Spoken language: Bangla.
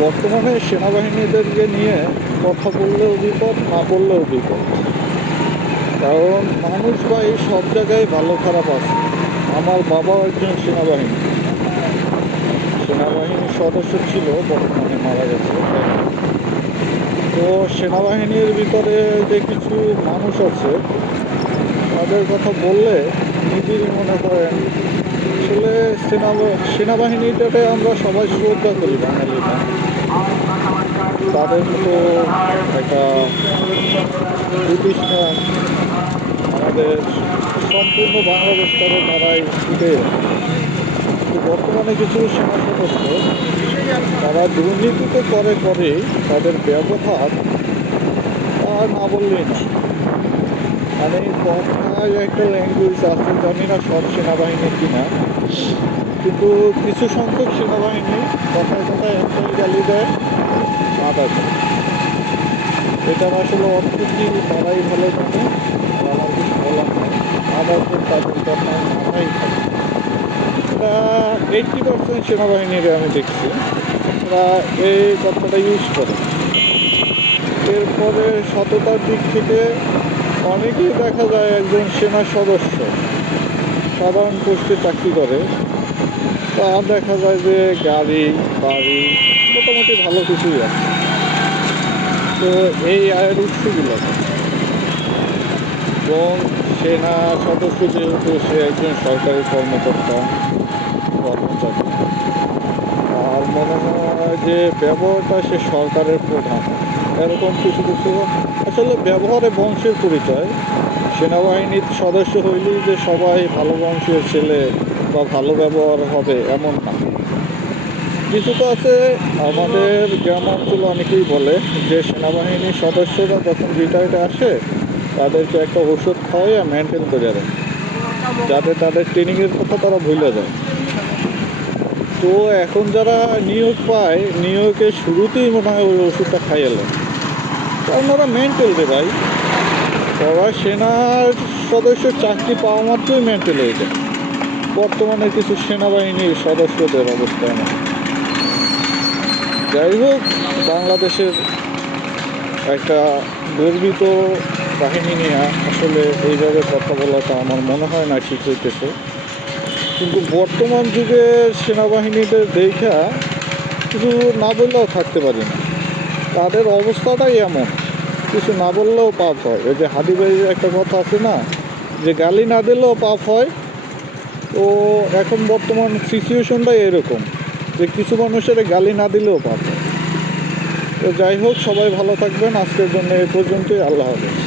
বর্তমানে সেনাবাহিনীদেরকে নিয়ে কথা বললেও বিপদ না বললেও বিপদ কারণ মানুষ বা এই সব জায়গায় ভালো খারাপ আছে। আমার বাবাও একজন সেনাবাহিনী। সেনাবাহিনীর সদস্য ছিল, বর্তমানে মারা গেছে। তো সেনাবাহিনীর ভিতরে যে কিছু মানুষ আছে, তাদের কথা বললে নিজেরই মনে করেন আসলে সেনা সেনাবাহিনীটাকে আমরা সবাই শ্রদ্ধা করি বাঙালিরা তাদের মতো একটা প্রতিষ্ঠান আমাদের সম্পূর্ণ বাংলাদেশটারে তারাই ফুটে কিন্তু বর্তমানে কিছু সেনা সদস্য তারা দুর্নীতি তো করে করে তাদের ব্যবহার তা না বললেই না মানে কথায় একটা ল্যাঙ্গুয়েজ আছে, জানি না সব সেনাবাহিনী কিনা। কিন্তু কিছু সংখ্যক সেনাবাহিনী কথায় কথায় একটাই গালি দেয় আদা এটার আসলে অর্থ কি তারাই ভালো জানে আমার কিছু বলার নেই আদার তো তাদের কথায় মাথায় থাকে। এটা এইটটি পার্সেন্ট সেনাবাহিনীর আমি দেখছি, তারা এই কথাটা ইউজ করে। এরপরে সততার দিক থেকে অনেকেই দেখা যায় একজন সেনা সদস্য, সাধারণ পোস্টে চাকরি করে। তা দেখা যায় যে গাড়ি, বাড়ি মোটামুটি ভালো কিছুই আছে। তো এই আয়ের উৎসগুলো। এবং সেনা সদস্য যেহেতু সে একজন সরকারি কর্মকর্তা, কর্মচারী, আর মনে হয় যে ব্যবহারটা সে সরকারের প্রধান। এরকম কিছু কিছু। আসলে ব্যবহারে বংশের পরিচয়। সেনাবাহিনীর সদস্য হইলেই যে সবাই ভালো বংশের ছেলে বা ভালো ব্যবহার হবে এমন না। কিছু তো আছে, আমাদের গ্রাম অঞ্চলে অনেকেই বলে যে সেনাবাহিনীর সদস্যরা যখন রিটায়ার্ডে আসে, তাদেরকে একটা ওষুধ খাওয়াইয়া মেনটেন করে দেয়। যাতে তাদের ট্রেনিংয়ের কথা তারা ভুলে যায়। তো এখন যারা নিয়োগ পায়, নিয়োগের শুরুতেই মনে হয় ওই ওষুধটা খাইয়ে নেয় কারণ ওরা মেন্টাল রে ভাই। ওরা সেনার সদস্য, চাকরি পাওয়া মাত্রই মেন্টাল হয়ে যায় বর্তমানে কিছু সেনাবাহিনীর সদস্যদের অবস্থা এমন যাই হোক, বাংলাদেশের একটা গর্বিত বাহিনী নিয়ে আসলে এইভাবে কথা বলাটা আমার মনে হয় না ঠিক হইতেছে। কিন্তু বর্তমান যুগে সেনাবাহিনীদের দেখা কিছু না বললেও থাকতে পারি না। তাদের অবস্থাটাই এমন। কিছু না বললেও পাপ হয়। ওই যে হাদিবাইয়ের একটা কথা আছে না, যে গালি না দিলেও পাপ হয়। তো এখন বর্তমান সিচুয়েশনটাই এরকম, যে কিছু মানুষের গালি না দিলেও পাপ হয়। তো যাই হোক, সবাই ভালো থাকবেন। আজকের জন্য এ পর্যন্তই। আল্লাহ হাফেজ।